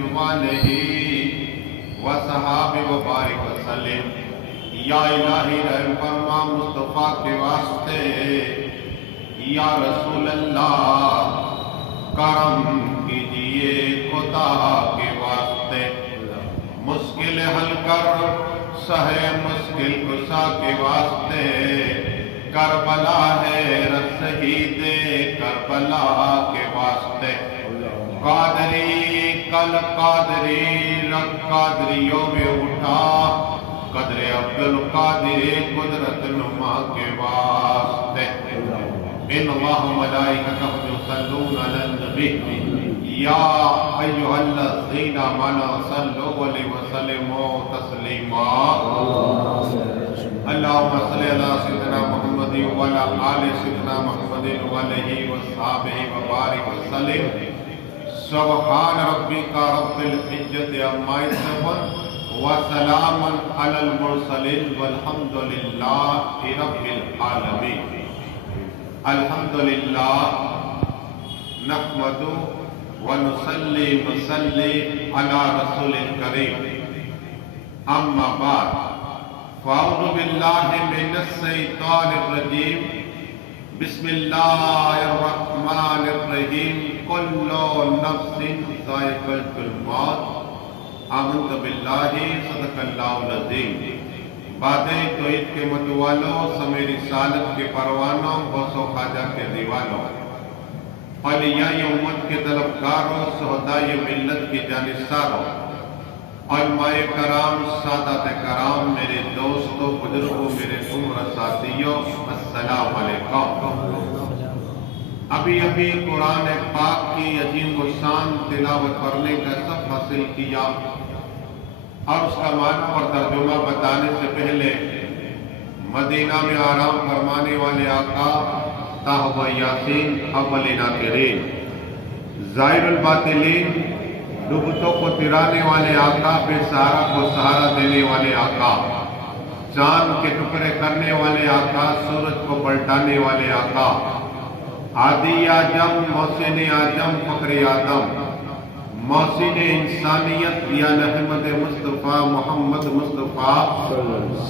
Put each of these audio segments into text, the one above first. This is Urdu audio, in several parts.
و صحاب و بارک وسلم۔ یا الہی رحم فرما مصطفیٰ کے واسطے، یا رسول اللہ کرم کیجئے خدا کے واسطے، مشکل حل کر سہے مشکل کشا کے واسطے، کربلا ہے رت شہید کربلا کے واسطے، قادری کل قادری رب قادریوں میں اٹھا، قدر عبد القادر قدرت نما کے واسطے۔ ان اللہ ملائکتہ یصلون علی النبی یا ایھا الذین آمنوا صلوا علیہ وسلموا تسلیما۔ اللہم صلی علی سیدنا محمد وعلی آل سیدنا محمد وعلیہ وصحبہ وبارک وسلم۔ سبحان ربک رب العزت عما یصفون وسلام علی المرسلین والحمد للہ رب العالمین۔ الحمدللہ نحمد ونصلی وسلم علی رسول کریم، اما بعد فاعوذ باللہ من الشیطان الرجیم، بسم اللہ الرحمن الرحیم، کل نفس ذائقۃ الموت، آمنت باللہ صدق اللہ العظیم۔ باتیں توحید کے متوالوں، سمے رسالت کے پروانوں، غوث و خواجہ کے دیوانوں، اولیاء امت کے طلبکاروں، شہدائے ملت کے جانثاروں، علماء کرام، سادات کرام، میرے دوستوں، بزرگوں، میرے عمر ساتھیوں، السلام علیکم۔ ابھی قرآن پاک کی عظیم و شان تلاوت کرنے کا سب حاصل کیا، اور اس کا معنی اور ترجمہ بتانے سے پہلے مدینہ میں آرام فرمانے والے آقا طہ یاسین اولین آخرین، ظاہر الباطلین، ڈوبتوں کو ترانے والے آقا، بے سہارا کو سہارا دینے والے آقا، چاند کے ٹکڑے کرنے والے آقا، سورج کو پلٹانے والے آقا، عادی اعظم، محسن اعظم، فخر آدم، محسن انسانیت یا احمد مصطفیٰ محمد مصطفیٰ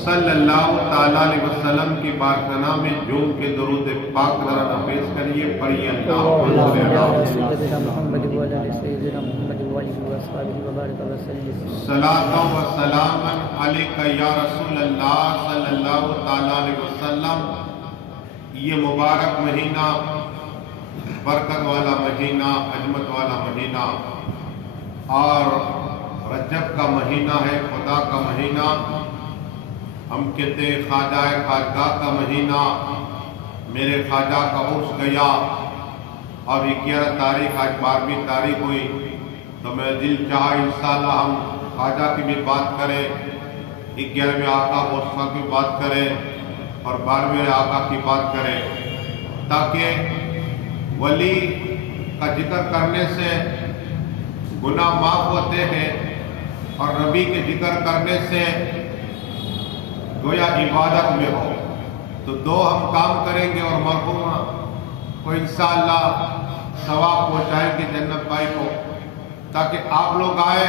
صلی اللہ تعالیٰ علیہ وسلم کی بارگاہ میں جھوم کے درود پاک ذرا پیش کریے، پڑھیے اللہم صلی علی محمد وعلی آل سیدنا محمد وعلی وصحبہ وبارک وسلم۔ صلاۃ و سلام علیک یا رسول اللہ صلی اللہ تعالیٰ علیہ وسلم۔ یہ مبارک مہینہ، برکت والا مہینہ، عظمت والا مہینہ، اور رجب کا مہینہ ہے، خدا کا مہینہ، ہم کہتے ہیں خواجہ خواجگاہ کا مہینہ۔ میرے خواجہ کا عرس گیا، اور 11 تاریخ، آج 12ویں تاریخ ہوئی، تو میں دل چاہا انشاءاللہ ہم خواجہ کی بھی بات کریں، 11ویں آقا عرس کی بات کریں، اور 12ویں آقا کی بات کریں، تاکہ ولی کا ذکر کرنے سے گناہ معاف ہوتے ہیں، اور نبی کے ذکر کرنے سے گویا عبادت میں ہو۔ تو دو ہم کام کریں گے، اور مرحوم کو انشاءاللہ ثواب پہنچائیں گے جنت بھائی کو، تاکہ آپ لوگ آئے،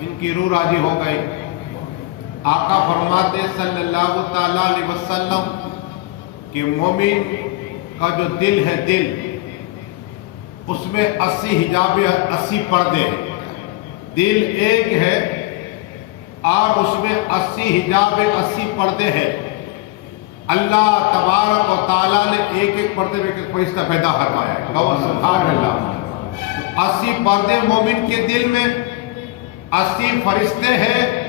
ان کی روح راضی ہو گئی۔ آقا فرماتے صلی اللہ تعالیٰ علیہ وسلم کہ مومن کا جو دل ہے، دل اس میں 80 حجاب 80 پردے، دل ایک ہے اور اس میں 80 حجاب 80 پردے ہیں۔ اللہ تبارک و تعالیٰ نے ایک ایک پردے میں ایک فرشتہ پیدا فرمایا ہے، سبحان اللہ۔ 80 پردے مومن کے دل میں، 80 فرشتے ہیں۔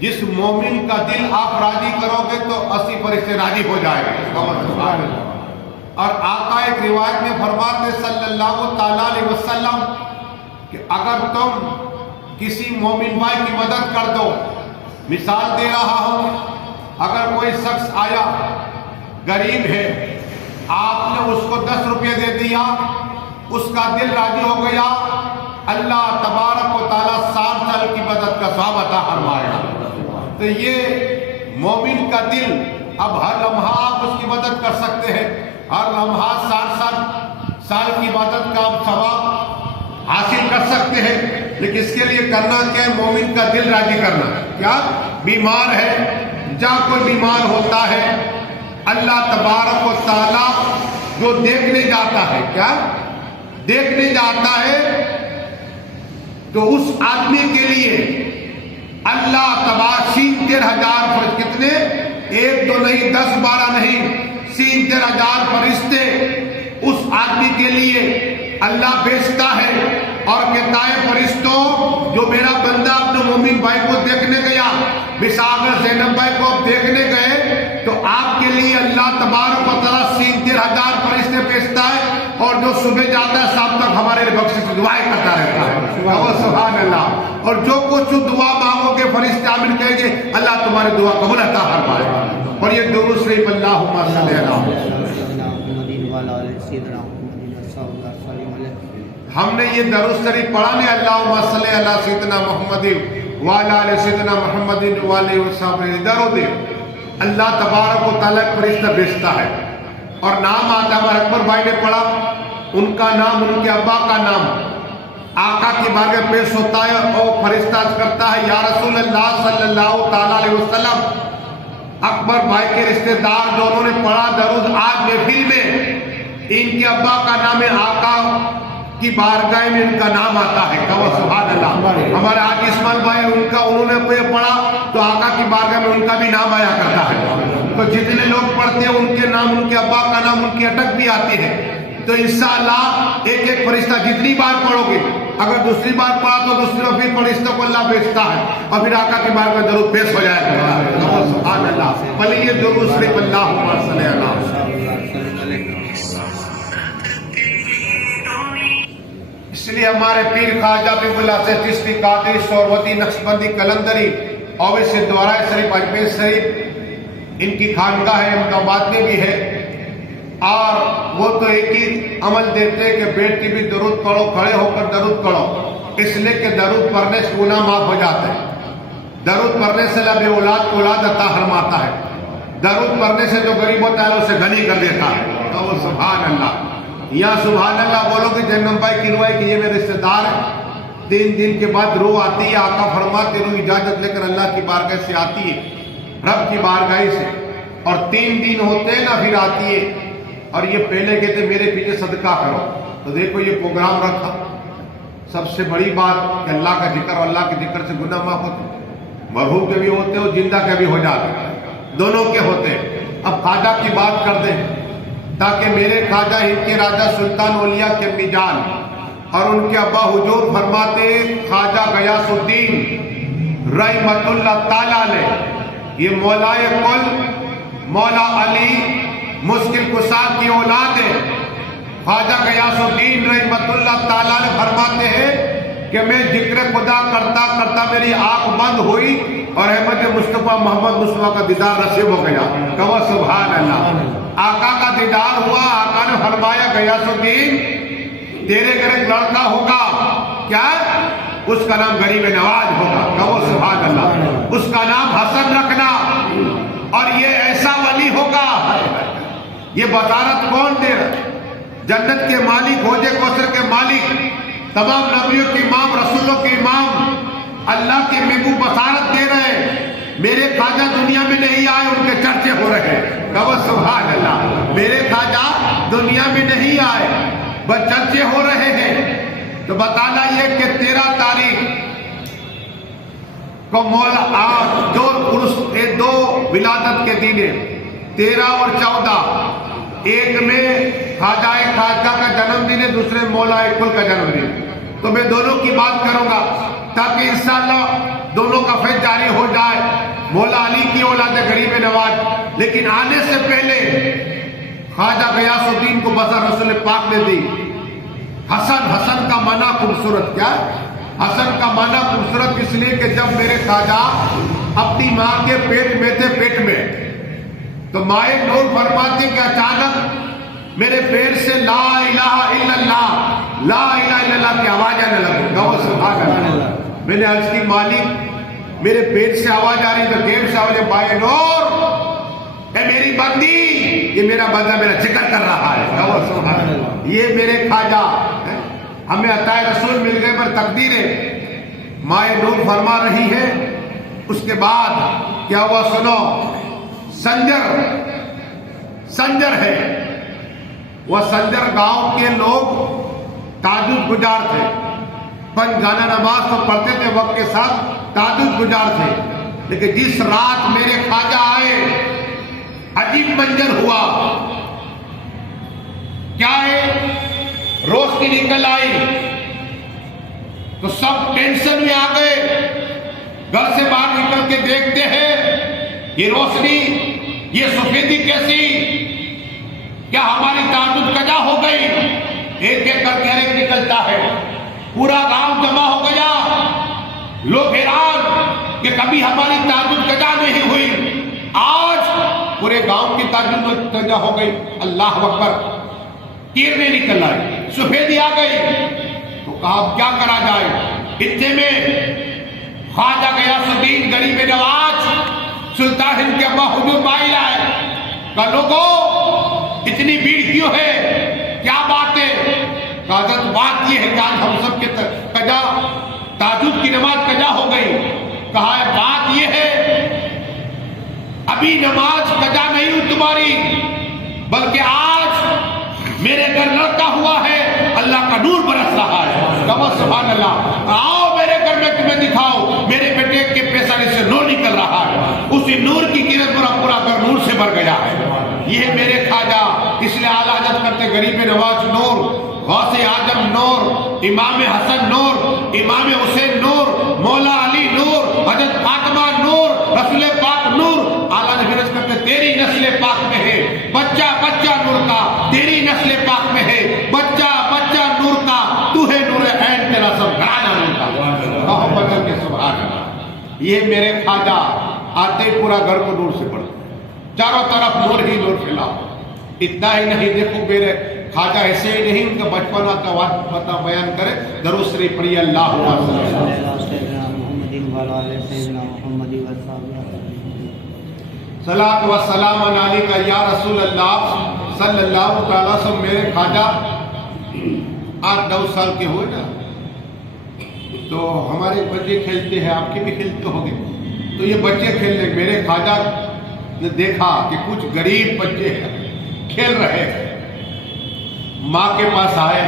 جس مومن کا دل آپ راضی کرو گے تو 80 فرشتے راضی ہو جائیں گے، سبحان اللہ۔ اور آقا ایک روایت میں فرماتے صلی اللہ تعالیٰ علیہ وسلم کہ اگر تم کسی مومن بھائی کی مدد کر دو، مثال دے رہا ہوں، اگر کوئی شخص آیا غریب ہے، آپ نے اس کو 10 روپے دے دیا، اس کا دل راضی ہو گیا، اللہ تبارک و تعالیٰ 60 سال کی مدد کا ثواب عطا فرمائے گا۔ تو یہ مومن کا دل، اب ہر لمحہ آپ اس کی مدد کر سکتے ہیں، ہر لمحہ 60 سال کی مدد کا ثواب حاصل کر سکتے ہیں۔ لیکن اس کے لیے کرنا کیا ہے؟ مومن کا دل راضی کرنا. کیا بیمار ہے، جہاں کوئی بیمار ہوتا ہے اللہ تبارک و تعالی جو دیکھنے جاتا ہے، کیا دیکھنے جاتا ہے، تو اس آدمی کے لیے اللہ تبارک 73,000 فرشتے، کتنے؟ 1 2 نہیں، 10 12 نہیں، 73,000 فرشتے اس آدمی کے لیے اللہ بھیجتا ہے اور کہتا ہے فرشتوں جو میرا بندہ اپنے مومن بھائی کو دیکھنے گیا، مثال زینب بھائی کو دیکھنے گئے، تو آپ کے لیے اللہ تبارک و تعالیٰ 73,000 فرشتے بھیجتا ہے، اور جو صبح جاتا ہے شام تک ہمارے لیے بخشش کی دعائیں کرتا رہتا ہے. سبحان اللہ. اور جو کچھ دعا مانگو گے فرشتے آمین کہیں گے، اللہ تمہاری دعا قبول عطا فرمائے. اور یہ درود شریف اللہم صلی علی. ہم نے یہ درود شریف پڑھا نہیں، اللہم صلی علی سیدنا محمد وعلی آل سیدنا محمد وعلی وسلم. درود اللہ تبارک و تعالیٰ فرشتہ بھیجتا ہے اور نام آتا ہے. ہمارے اکبر بھائی نے پڑھا، ان کا نام، ان کے ابا کا نام آقا کی بارگاہ پیش ہوتا ہے اور فرشتہ کرتا ہے یا رسول اللہ صلی اللہ تعالیٰ علیہ وسلم. اکبر بھائی کے رشتہ دار جو انہوں نے پڑھا درود آج محفل میں، ان کے ابا کا نام ہے، آقا کی بارگاہ میں ان کا نام آتا ہے. کہو سبحان اللہ. ہمارے آج اسماعیل بھائی انہوں نے پڑھا تو آقا کی بارگاہ میں ان کا بھی نام آیا کرتا ہے. تو جتنے لوگ پڑھتے ہیں ان کے نام، ان کے ابا کا نام، ان کی اٹک بھی آتی ہے. تو انشاءاللہ ایک ایک فرشتہ جتنی بار پڑھو گے، اگر دوسری بار پڑھا تو دوسری بار پھر فرشتوں کو اللہ بھیجتا ہے اور پھر آقا کی بارگاہ میں درود پیش ہو جایا کرتا ہے. کہو سبحان اللہ. پہلے یہ درود شریف اللہم صلی علی. اس لیے ہمارے پیر خواجہ حبیب اللہ سے چشتی قادری سہروردی نقشبندی قلندری اور سے دوارہ شریف اجمیر شریف ان کی خانقاہ ہے، احمد آباد میں بھی ہے. اور وہ تو ایک ہی عمل دیتے ہیں کہ بیٹی بھی درود پڑھو، کھڑے ہو کر درود پڑھو، اس لیے کہ درود پڑھنے سے گناہ معاف ہو جاتا ہے. درود پڑھنے سے اللہ بے اولاد کو اولاد عطا فرماتا ہے. درود پڑھنے سے جو غریب ہوتا ہے اسے غنی کر دیتا ہے. تو سبحان اللہ. یا سبحان اللہ بولو کہ جنم بھائی کی روح ہے کہ یہ میرے رشتے دار ہے. 3 دن کے بعد روح آتی ہے، آقا فرماتے روح اجازت لے کر اللہ کی بارگاہ سے آتی ہے، رب کی بارگاہ سے، اور 3 دن ہوتے ہیں نا پھر آتی ہے. اور یہ پہلے کہتے میرے پیچھے صدقہ کرو. تو دیکھو یہ پروگرام رکھا. سب سے بڑی بات کہ اللہ کا ذکر اور اللہ کے ذکر سے گناہ معاف ہوتے، مرحوم کے بھی ہوتے اور زندہ کے بھی ہو جاتے، دونوں کے ہوتے. اب خواجہ کی بات کر دیں تاکہ میرے خواجہ ان کے راجہ سلطان اولیاء کے امی جان اور ان کے ابا حضور فرماتے خواجہ غیاث الدین رحمت اللہ تعالیٰ علیہ، یہ مولائے کل مولا علی مشکل کشا کی اولاد ہے. خواجہ غیاث الدین رحمت اللہ تعالیٰ علیہ فرماتے ہیں کہ میں ذکر خدا کرتا کرتا میری آنکھ بند ہوئی اور احمد مصطفیٰ محمد مصطفیٰ کا دیدار نصیب ہو گیا. کہو سبحان اللہ. آقا کا دیدار ہوا. آقا نے فرمایا غیاث الدین تیرے گھر ایک لڑکا ہوگا، کیا اس کا نام غریب نواز ہوگا. کہو سبحان اللہ. اس کا نام حسن رکھنا اور یہ ایسا ولی ہوگا. یہ بشارت کون دے رہا؟ جنت کے مالک، حوض کوثر کے مالک، تمام نبیوں کے امام، رسولوں کے امام، اللہ کے محبوب بشارت دے رہے ہیں. میرے خواجہ دنیا میں نہیں آئے، ان کے چرچے ہو رہے ہیں. کہو سبحان اللہ. میرے خواجہ دنیا میں نہیں آئے، بس چرچے ہو رہے ہیں. تو بتانا یہ کہ 13 تاریخ کو مولا دو ولادت کے دن 13 اور 14، ایک میں خواجہ کا جنم دن ہے، دوسرے مولا کل کا جنم دن. تو میں دونوں کی بات کروں گا تاکہ انشاءاللہ دونوں کا فیض جاری ہو جائے. مولا علی کی اولاد غریب نواز. لیکن آنے سے پہلے خواجہ غیاث الدین کو بذر رسول پاک نے دی. حسن کا معنی خوبصورت. کیا حسن کا معنی خوبصورت؟ اس لیے کہ جب میرے خواجہ اپنی ماں کے پیٹ میں تھے، پیٹ میں، تو مائے نور فرماتے کہ اچانک میرے پیٹ سے لا الہ الا اللہ، لا الہ الا اللہ کی آواز آنے لگی. کہو سبحان اللہ. میں نے عرض کی مالک میرے پیٹ سے آواز آ رہی، تو گیب سے آواز بھائی نور، اے میری بندی، یہ میرا بندہ میرا ذکر کر رہا ہے. کہو سبحان اللہ. یہ میرے خواجہ ہمیں عطائے رسول مل گئے پر تقدیر ہے مائے نور فرما رہی ہے. اس کے بعد کیا ہوا سنو. سنجر ہے. وہ سنجر گاؤں کے لوگ تہجد گزار تھے. پنج گانا نماز تو پڑھتے تھے وقت کے ساتھ, تہجد گزار تھے. لیکن جس رات میرے خواجہ آئے عجیب منظر ہوا. کیا ہے؟ روشنی نکل آئی تو سب ٹینشن میں آ گئے. گھر سے باہر نکل کے دیکھتے ہیں یہ روشنی, یہ سفیدی کیسی, کیا ہماری تہجد قضا ہو گئی؟ ایک ایک کر کے ایک نکلتا ہے. پورا گاؤں جمع ہو گیا. لوگ حیران کہ کبھی ہماری تہجد قضا نہیں ہوئی, آج پورے گاؤں کی تہجد قضا ہو گئی. اللہ اکبر. کرنیں نکل آئی, سفیدی آ گئی. تو کہا اب کیا کرا جائے. اتنے میں خواجہ غیاث الدین غریب نواز سلطان ہند کے ابا حضور بھائی آئے. کہا لوگوں اتنی بھیڑ کیوں ہے, کیا بات ہے؟ کہا حضرت بات یہ ہے کہ آج ہم سب کے قضا تہجد کی نماز قضا ہو گئی. کہا ہے بات یہ ہے ابھی نماز قضا نہیں ہوئی تمہاری, بلکہ آج میرے گھر لڑکا ہوا ہے, اللہ کا نور برس رہا ہے. کہو سبحان اللہ. آؤ میرے گھر میں تمہیں دکھاؤ, میرے بیٹے کے پیشانی سے نور نکل رہا ہے. اسی نور کی کرن پورا گھر نور سے بھر گیا ہے. یہ ہے میرے خواجہ. اس لیے اعلیٰ حضرت کرتے غریب نواز نور, غوث اعظم نور, امام حسن نور, امام حسین نور, مولا علی نور, حضرت فاطمہ نور, رسول پاک نور. اعلیٰ حضرت کرتے تیری نسل پاک میں ہے بچہ بچہ نور کا, تیری نسل پاک میں ہے بچہ بچہ نور کا, تو ہے نور عین, تیرا سب گھرانہ نور کا. بدل کے سبحان اللہ. یہ میرے خواجہ آتے پورا گھر کو نور سے بھر, چاروں طرف نور ہی نور پھیلا. اتنا ہی نہیں, دیکھو میرے خواجہ ایسے ہی نہیں, ان کا بچپنا کا بات بیان کرے. درود شریف پڑھیے. اللہ صلاۃ و سلام علیک یا رسول اللہ صلی اللہ تعالی وسلم. میرے خواجہ 8-9 سال کے ہوئے نا, تو ہمارے بچے کھیلتے ہیں, آپ کے بھی کھیلتے ہوں گے, تو یہ بچے کھیل رہے. میرے خواجہ نے دیکھا کہ کچھ غریب بچے کھیل رہے ہیں. ماں کے پاس آئے,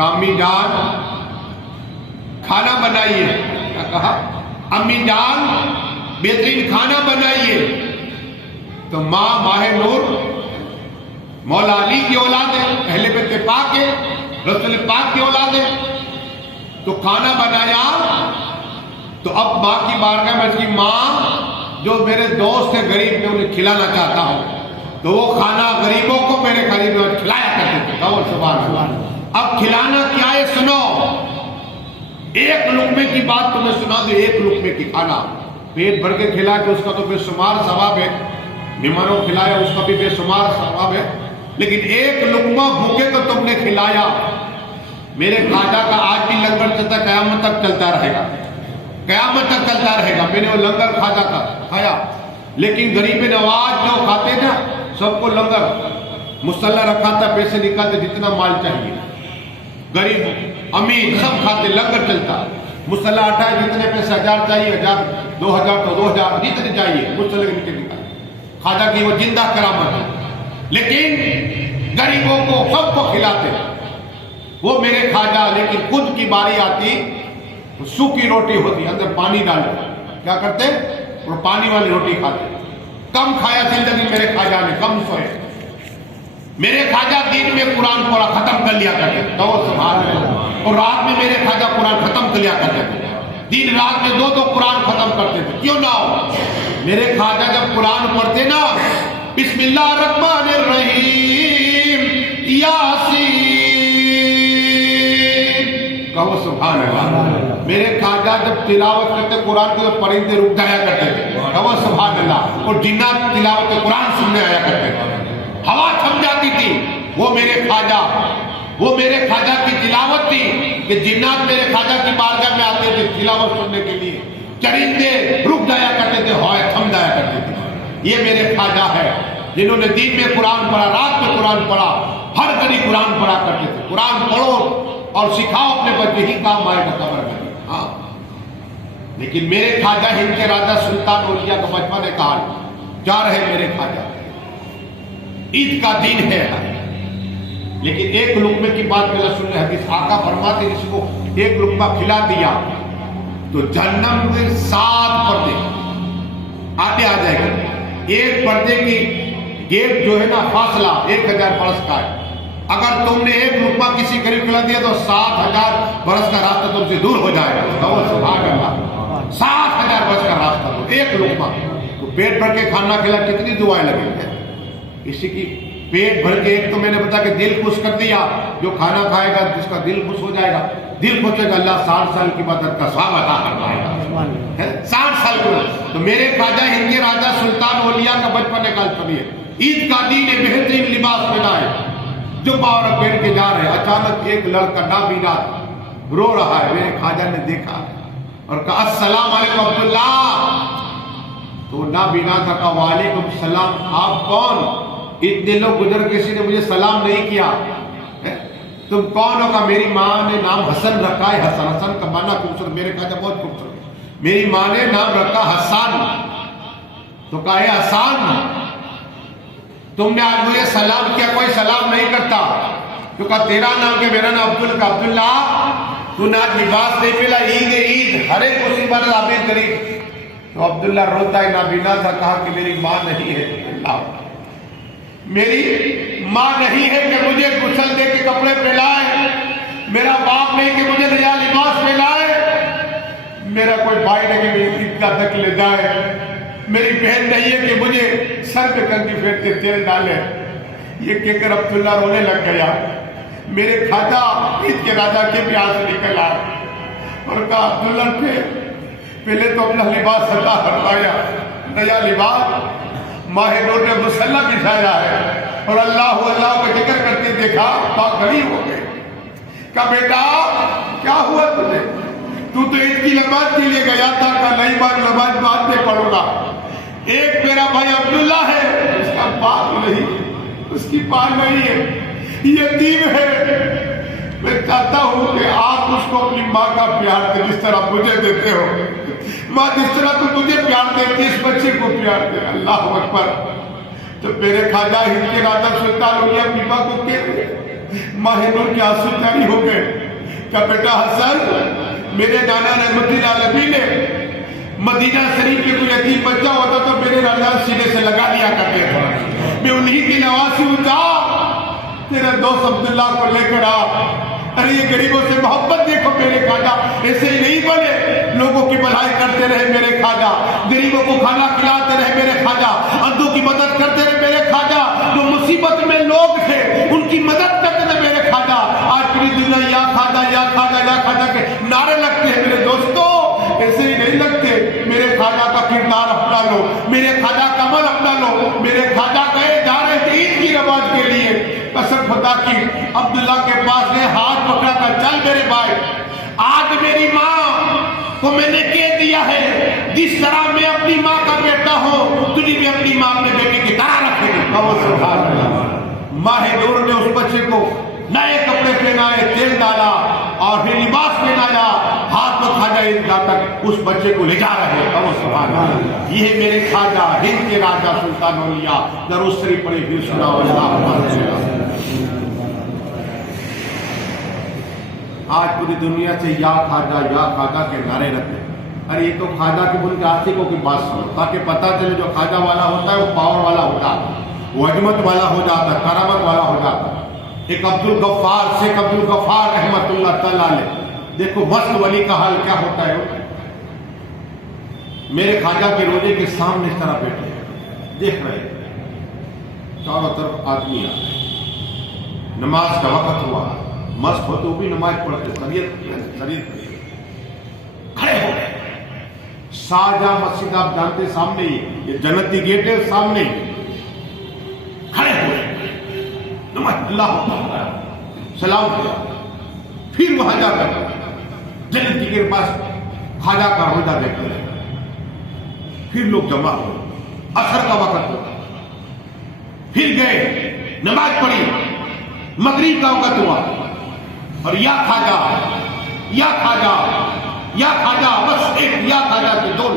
امی جان کھانا بنائیے. کیا کہا؟ امی جان بہترین کھانا بنائیے. تو ماں ماہ نور مولا علی کی اولاد ہے, اہل بیت پاک ہے, رسول پاک کی اولاد ہے. تو کھانا بنایا. تو اب ماں کی بارگاہ میں کی ماں جو میرے دوست ہے غریب میں انہیں کھلانا چاہتا ہوں. تو وہ کھانا غریبوں کو میرے قریب میں کھلایا کرتے تھے. سبحان اللہ. اب کھلانا کیا ہے سنو. ایک لقمے کی بات تمہیں سنا دو. ایک لقمے کی کھانا پیٹ بھر کے کھلا کے اس کا تو بے شمار ثواب ہے. بیماروں کو کھلایا اس کا بھی بے شمار ثواب ہے. لیکن ایک لقمہ بھوکے کو تم نے کھلایا. میرے خواجہ کا آج بھی لنگر چلتا, قیامت تک چلتا رہے گا, قیامت تک چلتا رہے گا. میں نے وہ لنگر خواجہ کا کھایا. لیکن غریب نواز جو کھاتے نا, سب کو لنگر مسلح رکھا تھا, پیسے نکالتے جتنا مال چاہیے. غریب امیر سب کھاتے, لنگر چلتا. مسلح اٹھائے جتنے پیسے 1000 چاہیے 1000, 2000 تو 2000 جتنے چاہیے مسلح نکل نکال. خواجہ کی وہ زندہ کرامت ہے. لیکن غریبوں کو سب کو کھلاتے وہ میرے خواجہ. لیکن خود کی باری آتی, سوکھی روٹی ہوتی, اندر پانی ڈالتے. کیا کرتے؟ اور پانی والی روٹی کھاتے. کم کھایا زندگی میرے خواجہ نے, کم سوئے. میرے خواجہ دن میں قرآن پورا ختم کر لیا کرتے تھے. سبحان اللہ. اور رات میں میرے خواجہ قرآن ختم کر لیا کرتے تھے. دن رات میں 2 قرآن ختم کرتے تھے. کیوں نہ ہو. میرے خواجہ جب قرآن پڑھتے نا, بسم اللہ الرحمن الرحیم یاسین, کہو سبحان اللہ. میرے خواجہ جب تلاوت کرتے قرآن کے, تو پرندے رک جایا کرتے تھے. کہو سبحان اللہ. اور جنات تلاوت قرآن سننے آیا کرتے تھے. ہوا تھم جاتی تھی. وہ میرے خواجہ کی تلاوت تھی کہ جنات میرے خواجہ کی بارگاہ میں آتے تھے تلاوت سننے کے لیے. چرندے رک جایا کرتے تھے, ہوائیں تھم جایا کرتے تھے. یہ میرے خواجہ ہے جنہوں نے دن میں قرآن پڑھا, رات میں قرآن پڑھا, ہر گھڑی قرآن پڑھا کرتے تھے. قرآن پڑھو اور سکھاؤ اپنے بچے, ہی کام آئے گا قبر میں. ہاں لیکن میرے خواجہ ہند کے راجہ سلطان اولیاء کا بچپن کہا جا رہے میرے خواجہ، عید کا دن ہے، لیکن ایک لقمے کی بات میرا سن رہے حدیث آقا فرماتے جس کو ایک لقمہ کھلا دیا تو جہنم کے 7 پردے آتے آ جائے گا، ایک پردے کی گیٹ جو ہے نا فاصلہ 1000 برس کا ہے، اگر تم نے ایک لقمہ کسی قریب کھلا دیا تو 7000 برس کا راستہ تم سے دور ہو جائے گا۔ سبحان اللہ، 7000 برس کا راستہ تو ایک لقمہ، تو پیٹ بھر کے کھانا کھلا کتنی دعائیں لگیں گے کسی کی پیٹ بھر کے، ایک تو میں نے بتا کہ دل خوش کر دیا، جو کھانا کھائے گا جس کا دل خوش ہو جائے گا، دل خوش ہے گا، اللہ 60 سال کی مدد کا ثواب عطا فرمائے گا، 60 سال کو۔ تو میرے خواجہ ہند کے راجہ سلطان اولیاء کا بچپن نکال سنیے، عید کا دن ہے، بہترین لباس پہنا ہے، جو باور پہن کے جا رہے ہیں، اچانک ایک لڑکا نابینا رو رہا ہے، میرے خواجہ نے دیکھا اور کہا السلام علیکم عبداللہ، تو نابینا تھا، کہا وعلیکم السلام، آپ کون؟ اتنے لوگ گزر کسی نے مجھے سلام نہیں کیا، تم کون ہوگا؟ میری ماں نے نام حسن رکھا ہے، حسن، حسن کا معنی خوبصورت، میرے خواجہ بہت خوبصورت، میری ماں نے نام رکھا حسان، تو کہا اے حسان تم نے آج مجھے سلام کیا، کوئی سلام نہیں کرتا، تو کہا تیرا نام کیا؟ میرا نام عبداللہ، تو نے آج لباس نہیں ملا، عید عید، ہر ایک مصیبت آمین کریم۔ تو عبداللہ روتا ہے، نابینا تھا، کہا کہ میری ماں نہیں ہے، اللہ میری ماں نہیں ہے کہ مجھے غسل دے کے کپڑے پہلائے، میرا باپ نہیں کہ مجھے نیا لباس پہلائے، میرا کوئی بھائی نہیں کہ میری عید کا تک لے جائے، میری بہن نہیں ہے کہ مجھے سر پہ کنگھی پھیر کے تیل ڈالے۔ یہ کہہ کر عبداللہ رونے لگ گیا، میرے خواجہ عید کے راجہ کے پیار سے نکل آئے اور کہا عبداللہ پہلے تو اپنا لباس عطا فرمایا، نیا لباس، ماہ نور نے مسلح بچھایا ہے، اور اللہ اللہ کا ذکر کرتے دیکھا، پاک غریب ہو گئے۔ کہا بیٹا کیا ہوا تجھے؟ تو عید کی نماز کے لیے گیا تھا، کہا نہیں بار نماز بعد میں پڑھوں گا، ایک میرا بھائی عبداللہ ہے، اس کا پاک نہیں، اس کی پاک نہیں ہے، یتیم ہے، میں چاہتا ہوں کہ آپ اس کو اپنی ماں کا پیار دے جس طرح مجھے دیتے ہو، ماں جس طرح تو تجھے پیار دیتی اس بچے کو پیار دے۔ اللہ اکبر۔ جب میرے خواجہ ہند کے راجہ سلطان اولیاء بیبا کو کہتے ماہ نور کے آنسو جاری ہو گئے، کہ بیٹا حسن میرے نانا رحمت اللہ علیہ نے مدینہ شریف کے کوئی یتیم بچہ ہوتا تو میرے راجہ سینے سے لگا لیا کرتے تھے، میں انہی کی نواسی ہوں، جا تیرے دوست عبداللہ کو لے کر آ، ارے یہ غریبوں سے محبت دیکھو میرے خواجہ، ایسے ہی نہیں بنے، لوگوں کی بھلائی کرتے رہے میرے خواجہ، غریبوں کو کھانا کھلاتے رہے میرے خواجہ، اندھوں کی مدد کرتے رہے میرے خواجہ، جو مصیبت میں لوگ تھے ان کی مدد کرتے تھے میرے خواجہ۔ آج پوری دنیا یا خواجہ یا خواجہ یا خواجہ کے نعرے لگتے ہیں میرے دوستوں، ایسے ہی نہیں لگتے، میرے خواجہ کا کردار اپنا لو، میرے خواجہ کا عمل اپنا لو، میرے خواجہ کہے جا رہے تھے عید کی نماز کے لیے، قسم خدا کی عبداللہ کے پاس نے ہاتھ پکڑا تھا، چل میرے بھائی، آج میری ماں کو میں نے کہہ دیا ہے جس طرح میں اپنی ماں کا بیٹا ہوں تجھے بھی اپنی ماں اپنے بیٹے کی طرح رکھے گی۔ ماہ نور نے اس بچے کو نئے کپڑے پہنائے، تیل ڈالا اور پھر لباس پہنایا، ہاتھ میں خواجہ عیدگاہ تک اس بچے کو لے جا رہے ہیں۔ یہ میرے خواجہ ہند کے راجہ سلطان اولیاء، درود شریف پڑھی پھر سناؤ۔ آج پوری دنیا سے یا خواجہ کے نعرے رکھتے ہیں، ارے یہ تو خواجہ کے ملک عاشقوں کی بات سنو، تاکہ پتہ چلے جو خواجہ والا ہوتا ہے وہ پاور والا ہوتا ہے، وہ عظمت والا ہو جاتا ہے، کرامت والا ہو جاتا ہے۔ ایک عبدالغفار، شیخ عبدالغفار رحمت اللہ تعالیٰ علیہ، دیکھو مست ولی کا حال کیا ہوتا ہے۔ میرے خواجہ کے روزے کے سامنے اس طرح بیٹھے دیکھ رہے، چاروں طرف آدمی آ رہے، نماز کا وقت ہوا، مست ہو تو بھی نماز پڑھتے، شریعت کھڑے ہو گئے۔ شاہجہاں مسجد آپ جانتے سامنے ہی، یہ جنتی گیٹ ہے سامنے ہی، کھڑے ہوئے، نماز اللہ سلام کیا، پھر وہاں جا کر جنتی کے پاس خواجہ کا روزہ دیکھتے رہے، پھر لوگ جمع ہوئے، عصر کا وقت ہوا، پھر گئے، نماز پڑھی، مغرب کا وقت ہوا، اور یا خواجہ یا خواجہ یا خواجہ، بس ایک یا خواجہ کے دون،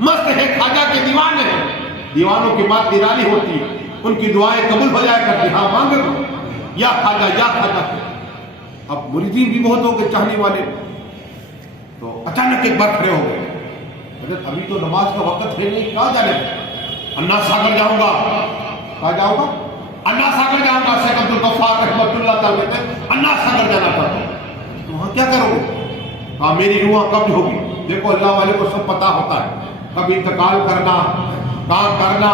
مست ہے خواجہ کے دیوانے ہیں، دیوانوں کی بات نرالی ہوتی ہے، ان کی دعائیں قبول ہو جایا کرتی، ہاں مانگے گا یا خواجہ یا خواجہ۔ اب مریدین بھی بہت ہو گئے چاہنے والے، تو اچانک ایک بار کھڑے ہو گئے، حضرت ابھی تو نماز کا وقت ہے نہیں، کہاں جانے؟ انا ساگر جاؤں گا۔ کہاں جاؤں گا؟ انا ساگر جاؤں گا۔ شیخ عبد الغفار رحمۃ اللہ تعالی کہتے ہیں انا ساگر جانا تھا، تو وہاں کیا کرو گے؟ کہا میری روح قبض ہوگی۔ دیکھو اللہ والے کو سب پتا ہوتا ہے، کب انتقال کرنا، کہاں کرنا،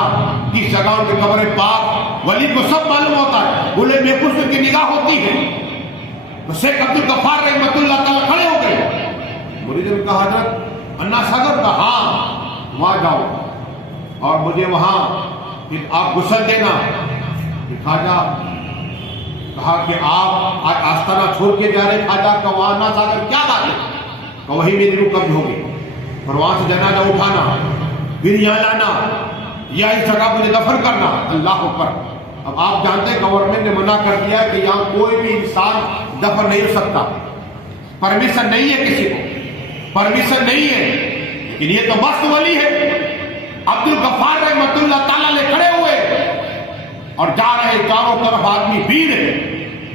کس جگہ ان کی قبر پاک، ولی کو سب معلوم ہوتا ہے، بولے محفوظ کی نگاہ ہوتی ہے۔ تو شیخ عبد الغفار رحمۃ اللہ تعالی کھڑے ہو گئے، مرید نے کہا حضرت انا ساگر کا؟ ہاں وہاں جاؤ اور مجھے وہاں پھر آپ غسل دینا۔ خواجہ کہا کہ آپ آج آستانہ چھوڑ کے جا رہے خواجہ کا وہاں انا ساگر، کیا بات ہے؟ کہ وہی میری روح قبض ہوگی، اور وہاں سے جنازہ اٹھانا، پھر یہاں لانا، یا اس جگہ مجھے دفن کرنا۔ اللہ اکبر۔ اب آپ جانتے ہیں گورنمنٹ نے منع کر دیا کہ یہاں کوئی بھی انسان دفن نہیں ہو سکتا، پرمیشن نہیں ہے، کسی کو پرمیشن نہیں ہے، لیکن یہ تو مست ولی ہے۔ عبد الغفار رحمۃ اللہ تعالیٰ نے کھڑے ہوئے اور جا رہے، چاروں طرف آدمی بھیڑ ہے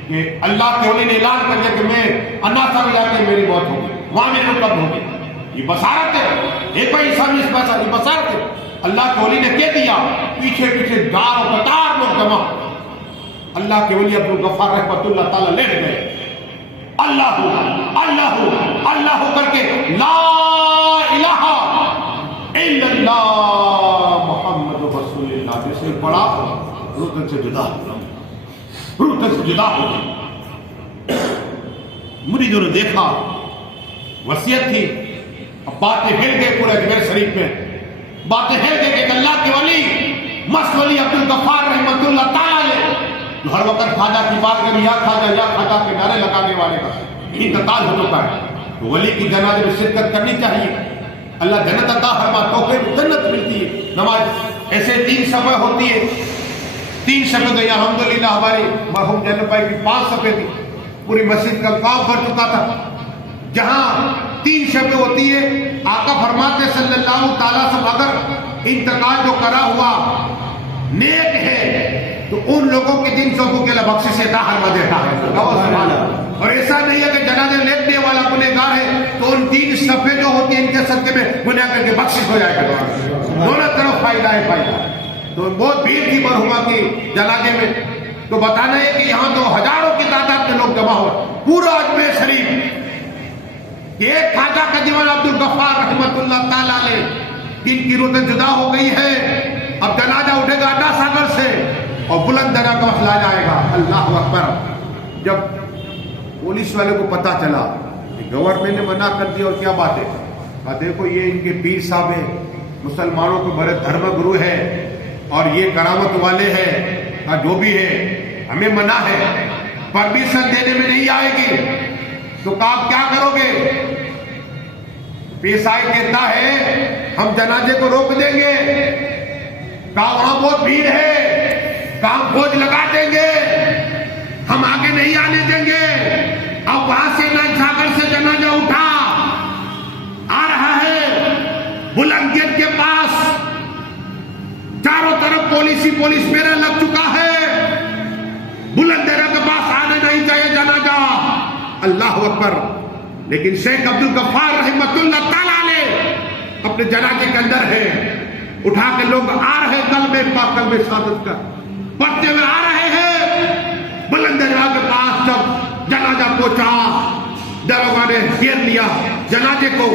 کہ اللہ کے ولی نے اعلان کر دیا کہ میں انا ساگر جا کے میری موت ہوگی، وہاں میری روح قبض ہوگی۔ یہ بشارت ہے، ایک بھائی انسان اس بشارت، یہ بشارت ہے اللہ کے ولی نے کہہ دیا۔ پیچھے پیچھے دار و قطار لوگ جمع، اللہ کے ولی عبد الغفار رحمۃ اللہ تعالیٰ لیٹ گئے، اللہ اللہ اللہ کر کے لا الہ الا اللہ محمد رسول اللہ جیسے پڑھا، روح دل سے جدا ہو گئی، روح دل سے جدا ہو گئی۔ مریدوں نے دیکھا، وصیت تھی، اب باتیں ہل گئے پورے اجمیر شریف میں، باتیں ہل گئے کہ اللہ کے ولی مست ولی عبد الغفار رحمۃ اللہ تعالیٰ نے جو ہر وقت خواجہ کی بات کری، یا خواجہ کے نعرے لگانے والے کا انتقال ہو چکا ہے، تو ولی کی جنازے میں شرکت کرنی چاہیے، اللہ جنت عطا فرماتا ہے، پھر جنت ملتی ہے۔ نماز ایسے 3 صفحے ہوتی ہے، 3 صفحے تو الحمدللہ ہماری مرحوم جنت بھائی کی 5 صفحے تھی، پوری مسجد کا کام بھر چکا تھا۔ جہاں 3 صفحے ہوتی ہے، آقا فرماتے صلی اللہ تعالیٰ سے اگر انتقال جو کرا ہوا نیک ہے تو ان لوگوں کے 3 صفحوں کے لیے بخشش عطا فرما دیتا ہے، اور ایسا نہیں ہے کہ جنازے لیٹنے والا گنہگار ہے تو ان 3 صفحے جو ہوتی ہیں ان کے صدقے میں گنہگار کے بخشش ہو جائے گا، دونوں طرف فائدہ ہے فائدہ۔ تو بہت بھیڑ تھی مرحومہ کی جنازے میں، تو بتانا ہے کہ یہاں تو ہزاروں کی تعداد میں لوگ جمع ہوئے، پورا اجمیر شریف۔ ایک خواجہ کا دیوان عبد الغفار رحمۃ اللہ تعالیٰ علیہ، جن کی روح جدا ہو گئی ہے، اب جنازہ اٹھے گا انا ساگر سے اور بلند درہ کا مسئلہ جائے گا۔ اللہ اکبر۔ جب پولیس والے کو پتا چلا کہ گورنمنٹ نے منع کر دیا، اور کیا بات ہے، کہا دیکھو یہ ان کے پیر صاحب ہیں، مسلمانوں کے بڑے دھرم گرو ہے اور یہ کرامت والے ہیں، کہا جو بھی ہے ہمیں منع ہے، پرمیشن دینے میں نہیں آئے گی، تو کہا کیا کرو گے؟ پیسائی کہتا ہے ہم جنازے کو روک دیں گے، کہا وہاں بہت بھیڑ ہے، کام فوج لگا دیں گے، ہم آگے نہیں آنے دیں گے۔ اب وہاں سے انا ساگر سے جنازہ اٹھا آ رہا ہے بلند گیٹ کے پاس، چاروں طرف پولیس میرا لگ چکا ہے، بلند درہ کے پاس آنے نہیں چاہیے جنازہ۔ اللہ اکبر۔ لیکن شیخ عبد الغفار رحمۃ اللہ تعالیٰ نے اپنے جنازے کے اندر ہے، اٹھا کے لوگ آ رہے کلمہ پاک کلمہ شہادت کا پڑھتے ہوئے آ رہے ہیں، بلند درہ کے پاس جب جنازہ پہنچا، داروغہ نے گھیر لیا جنازے کو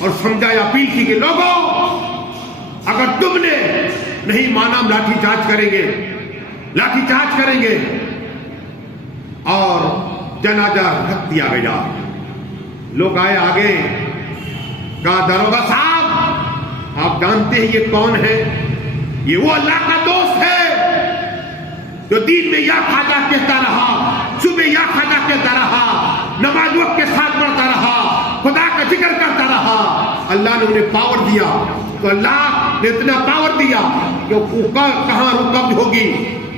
اور سمجھایا، اپیل کی کہ لوگوں اگر تم نے نہیں مانا ہم لاٹھی چارج کریں گے، اور جنازہ رکھ دیا گیا۔ لوگ آئے آگے، کہا داروغہ صاحب آپ جانتے ہیں یہ کون ہے؟ یہ وہ اللہ کا دوست ہے جو دین میں یا خواجہ کہتا رہا، صبح یا خواجہ کہتا رہا، نماز وقت کے ساتھ پڑھتا رہا، خدا کا ذکر کرتا رہا۔ اللہ نے انہیں پاور دیا، تو اللہ نے اتنا پاور دیا کہ کہاں روح قبض ہوگی،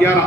11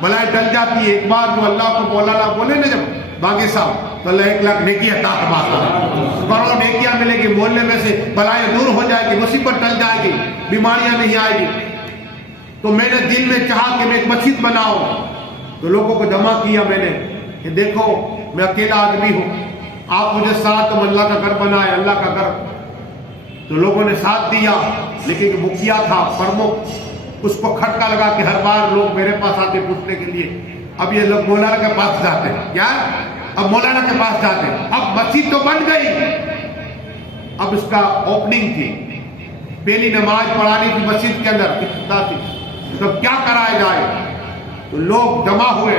بلائیں ٹل جاتی ہے. ایک بار جو اللہ کو مولانا بولے نا جب باغی صاحب تو اللہ 1 لاکھ نیکی عطا فرماتا. کروڑوں نیکیاں ملے گی, محلے میں سے بلائیں دور ہو جائے گی, مصیبت ٹل جائے گی, بیماریاں نہیں آئے گی. تو میں نے دل میں چاہا کہ میں ایک مسجد بناؤں, تو لوگوں کو جمع کیا میں نے کہ دیکھو میں اکیلا آدمی ہوں, آپ مجھے ساتھ تم اللہ کا گھر بنائے, اللہ کا گھر. تو لوگوں نے ساتھ دیا, لیکن جو مکھیا تھا پرمکھ, اس کو کھٹکا لگا کہ ہر بار لوگ میرے پاس آتے پوچھنے کے لیے. اب یہ لوگ مولانا کے پاس جاتے ہیں, کیا اب مولانا کے پاس جاتے ہیں. اب مسجد تو بن گئی, اب اس کا اوپننگ تھی, پہلی نماز پڑھانی تھی مسجد کے اندر, ابتدا تھی, تو کیا کرایا جائے. تو لوگ جمع ہوئے,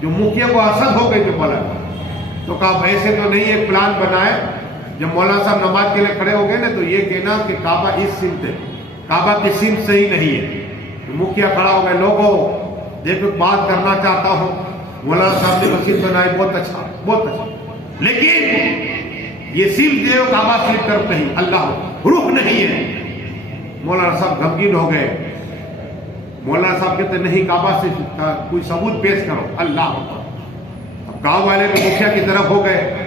جو مکھیا کو حسد ہو گئی جو مولانا, تو کہا ایسے تو نہیں, ایک پلان بنائے. جب مولانا صاحب نماز کے لیے کھڑے ہو گئے نا, تو یہ کہنا کہ کعبہ اس سمت ہے, کعبہ کی سمت صحیح نہیں ہے. تو مکھیا کھڑا ہو گئے, لوگوں دیکھو بات کرنا چاہتا ہوں, مولانا صاحب نے مسجد بنائی, بہت اچھا بہت اچھا, لیکن یہ سمت جو کعبہ سمت طرف نہیں, اللہ رخ نہیں ہے. مولانا صاحب غمگین ہو گئے. مولانا صاحب کہتے نہیں, کعبہ سے کوئی ثبوت پیش کرو. اللہ اب گاؤں والے تو مکھیا کی طرف ہو گئے,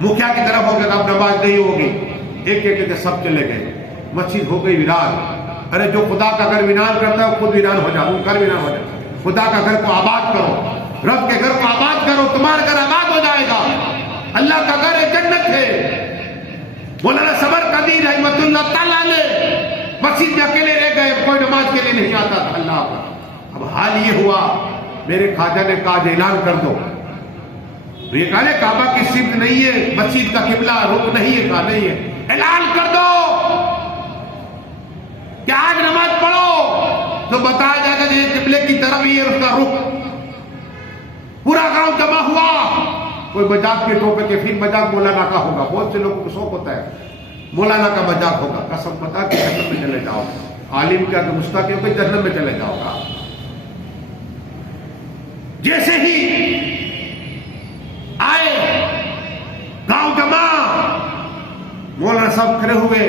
مکھیا کی طرف ہو گئے, اب نماز نہیں ہوگی. ایک ایک کے سب چلے گئے, مسجد ہو گئی ویران. ارے جو خدا کا گھر ویران کرتا ہے خود ویران ہو جائے, گھر ویران ہو جائے. خدا کا گھر کو آباد کرو, رب کے گھر کو آباد کرو, تمہارا گھر آباد ہو جائے گا. اللہ کا گھر ایک جنت ہے. مولانا صبر قدیر رحمت اللہ تعالیٰ نے مسجد میں اکیلے رہ گئے, کوئی نماز کے لیے نہیں آتا تھا. اللہ کا اب حال یہ ہوا, میرے خواجہ نے کہا اعلان کر دو. یہ کہا کعبہ کی سمت نہیں ہے, مسجد کا قبلہ رخ نہیں ہے, کہا نہیں ہے, اعلان کر دو کہ آج نماز پڑھو تو بتایا جائے گا کہ قبلے کی طرف ہی ہے اس کا رخ. پورا گاؤں جمع ہوا. کوئی مذاق کے ٹوپے کے, پھر مذاق مولانا کا ہوگا. بہت سے لوگوں کو شوق ہوتا ہے مولانا کا مذاق ہوگا. قسم بتا کہ جہنم میں چلے جاؤ, عالم کا گستاخی ہو گئی, جہنم میں چلے جاؤ گا. جیسے ہی آئے گاؤں جمع, مولانا صاحب کھڑے ہوئے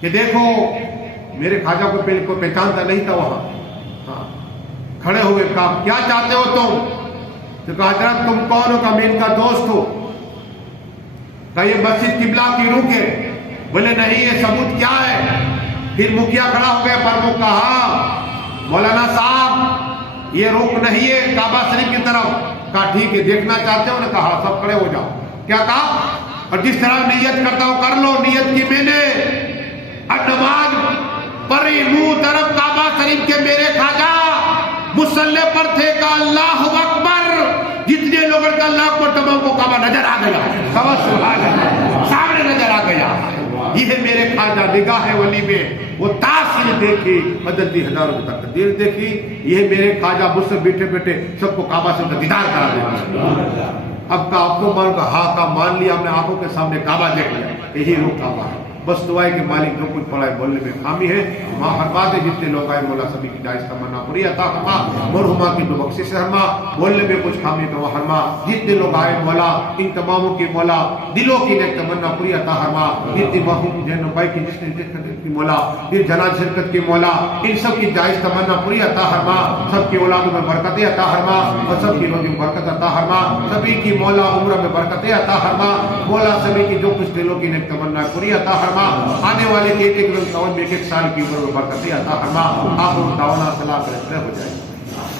کہ دیکھو میرے خواجہ کو پہلے کوئی پہچانتا نہیں تھا وہاں. ہاں کھڑے ہوئے, کہا کیا چاہتے ہو تم. تو کہا حضرت تم کون ہو. کہا میں ان کا دوست ہو. کہا یہ مسجد قبلہ کی رخ ہے. بولے نہیں, یہ ثبوت کیا ہے. پھر مکھیا کھڑا ہو گیا, پرمکھ. کہا مولانا صاحب یہ رخ نہیں ہے کعبہ شریف کی طرف. کہا ٹھیک ہے, دیکھنا چاہتے ہو نا. کہا سب کھڑے ہو جاؤ. کیا کہا, اور جس طرح نیت کرتا ہوں کر لو. نیت کی میں نے, اب نماز پڑھی, منہ طرف کعبہ شریف کے. میرے خواجہ مصلی پر تھے, کہا اللہ اکبر. جتنے لوگوں کا اللہ اکبر, تمام کو کعبہ نظر آ گیا, سامنے نظر آ گیا. یہ میرے خواجہ نگاہ ولی میں وہ تاثیر دیکھی, بدلتی ہزاروں کی تقدیر دیکھی. یہ میرے خواجہ مجھ سے بیٹھے بیٹھے سب کو کعبہ سے دیدار کرا دیتے. اب کا آپ کو مان کا ہاں کا مان لیا, ہم نے آنکھوں کے سامنے کعبہ دیکھ لیا, یہی رخ کعبہ ہے. بس دعائے کہ مالک جو کچھ پڑھائے بولنے میں خامی ہے, ماں ہر بات ہے. جتنے لوگ آئے مولا سبھی کی جائز تمنا پوری عطا فرما, مرحوما کی تو بخشش فرما. بولنے میں کچھ خامی تو فرما. جتنے لوگ آئے مولا ان تماموں کی مولا دلوں کی نیک تمنا پوری عطا فرما. جتنی محروم جن بھائی کی جس نے کی مولا, یہ جناز شرکت کی مولا, ان سب کی جائز تمنا پوری عطا فرما. سب کی اولادوں میں برکتیں عطا فرما, اور سب کی روزی میں برکت عطا فرما. سبھی کی مولا عمر میں برکتیں عطا فرما. مولا سبھی کی جو کچھ دلوں کی نیک تمنا پوری عطا فرما. آنے والے کے ایک ایک سال کی عمر میں برکتیں عطا فرما. آخر دعوانا سلام کرتے ہو جائے.